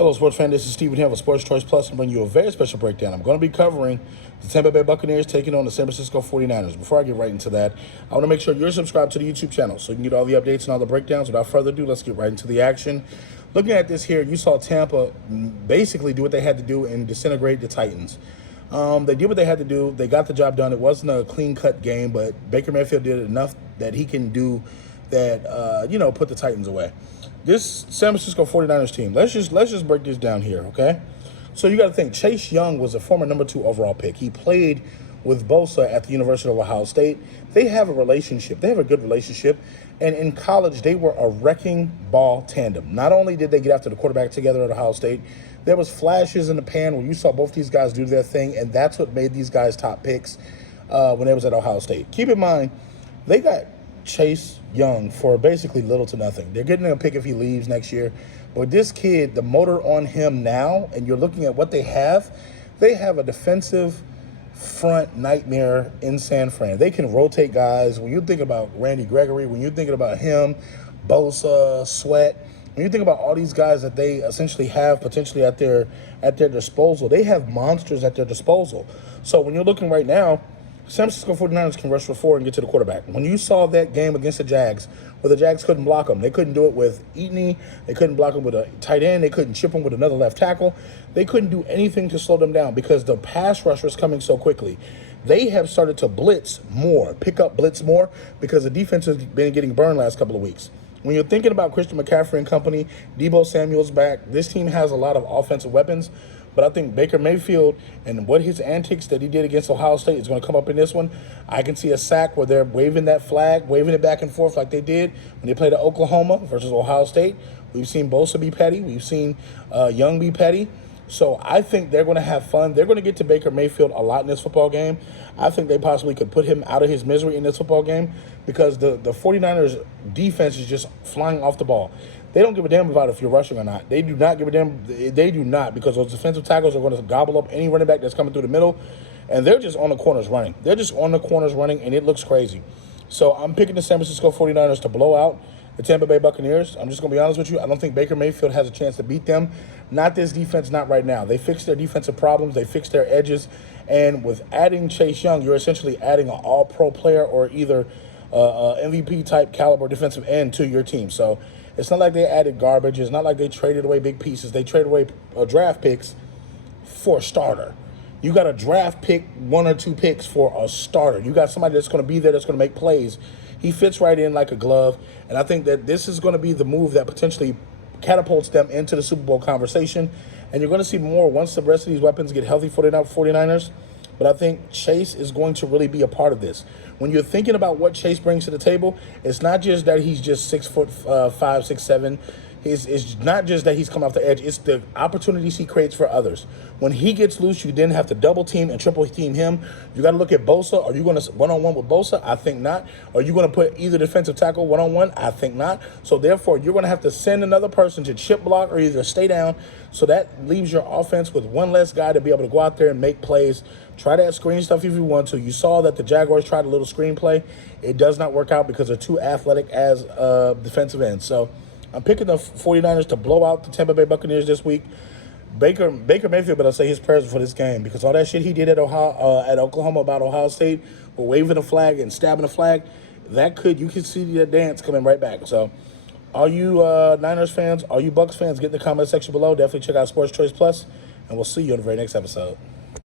Hello, sports fan. This is Steven here with Sports Choice Plus and bring you a very special breakdown. I'm going to be covering the Tampa Bay Buccaneers taking on the San Francisco 49ers. Before I get right into that, I want to make sure you're subscribed to the YouTube channel so you can get all the updates and all the breakdowns. Without further ado, let's get right into the action. Looking at this here, you saw Tampa basically do what they had to do and disintegrate the Titans. They did what they had to do. They got the job done. It wasn't a clean-cut game, but Baker Mayfield did enough that he can do that, put the Titans away. This San Francisco 49ers team, let's just break this down here, okay? So you got to think, Chase Young was a former number 2 overall pick. He played with Bosa at the University of Ohio State. They have a relationship. They have a good relationship. And in college, they were a wrecking ball tandem. Not only did they get after the quarterback together at Ohio State, there was flashes in the pan where you saw both these guys do their thing, and that's what made these guys top picks when they was at Ohio State. Keep in mind, they got Chase Young for basically little to nothing. They're getting a pick if he leaves next year. But this kid, the motor on him now, and you're looking at what they have a defensive front nightmare in San Fran. They can rotate guys. When you think about Randy Gregory, when you're thinking about him, Bosa, Sweat, when you think about all these guys that they essentially have potentially at their disposal, they have monsters at their disposal. So when you're looking right now, San Francisco 49ers can rush for 4 and get to the quarterback. When you saw that game against the Jags, where the Jags couldn't block them, they couldn't do it with Eatoney, they couldn't block them with a tight end, they couldn't chip them with another left tackle, they couldn't do anything to slow them down because the pass rush was coming so quickly. They have started to blitz more, pick up blitz more, because the defense has been getting burned last couple of weeks. When you're thinking about Christian McCaffrey and company, Deebo Samuel's back, this team has a lot of offensive weapons. But I think Baker Mayfield and what his antics that he did against Ohio State is going to come up in this one. I can see a sack where they're waving that flag, waving it back and forth like they did when they played at Oklahoma versus Ohio State. We've seen Bosa be petty. We've seen Young be petty. So I think they're going to have fun. They're going to get to Baker Mayfield a lot in this football game. I think they possibly could put him out of his misery in this football game because the 49ers defense is just flying off the ball. They don't give a damn about if you're rushing or not. They do not give a damn. They do not, because those defensive tackles are going to gobble up any running back that's coming through the middle, and they're just on the corners running. They're just on the corners running, and it looks crazy. So I'm picking the San Francisco 49ers to blow out the Tampa Bay Buccaneers. I'm just going to be honest with you. I don't think Baker Mayfield has a chance to beat them. Not this defense, not right now. They fixed their defensive problems. They fixed their edges. And with adding Chase Young, you're essentially adding an all-pro player or either MVP-type caliber defensive end to your team. So it's not like they added garbage. It's not like they traded away big pieces. They traded away draft picks for a starter. You got a draft pick, 1 or 2 picks for a starter. You got somebody that's going to be there that's going to make plays. He fits right in like a glove. And I think that this is going to be the move that potentially catapults them into the Super Bowl conversation. And you're going to see more once the rest of these weapons get healthy for the 49ers. But I think Chase is going to really be a part of this. When you're thinking about what Chase brings to the table, it's not just that he's just 6'5", 6'7". It's not just that he's come off the edge. It's the opportunities he creates for others. When he gets loose, you then have to double team and triple team him. You got to look at Bosa. Are you going to one-on-one with Bosa? I think not. Are you going to put either defensive tackle one-on-one? I think not. So therefore, you're going to have to send another person to chip block or either stay down. So that leaves your offense with one less guy to be able to go out there and make plays. Try that screen stuff if you want to. You saw that the Jaguars tried a little screen play. It does not work out because they're too athletic as defensive ends. So I'm picking the 49ers to blow out the Tampa Bay Buccaneers this week. Baker Mayfield better say his prayers for this game, because all that shit he did at Oklahoma about Ohio State, with waving a flag and stabbing a flag, you can see that dance coming right back. So all you Niners fans, all you Bucs fans, get in the comment section below. Definitely check out Sports Choice Plus, and we'll see you in the very next episode.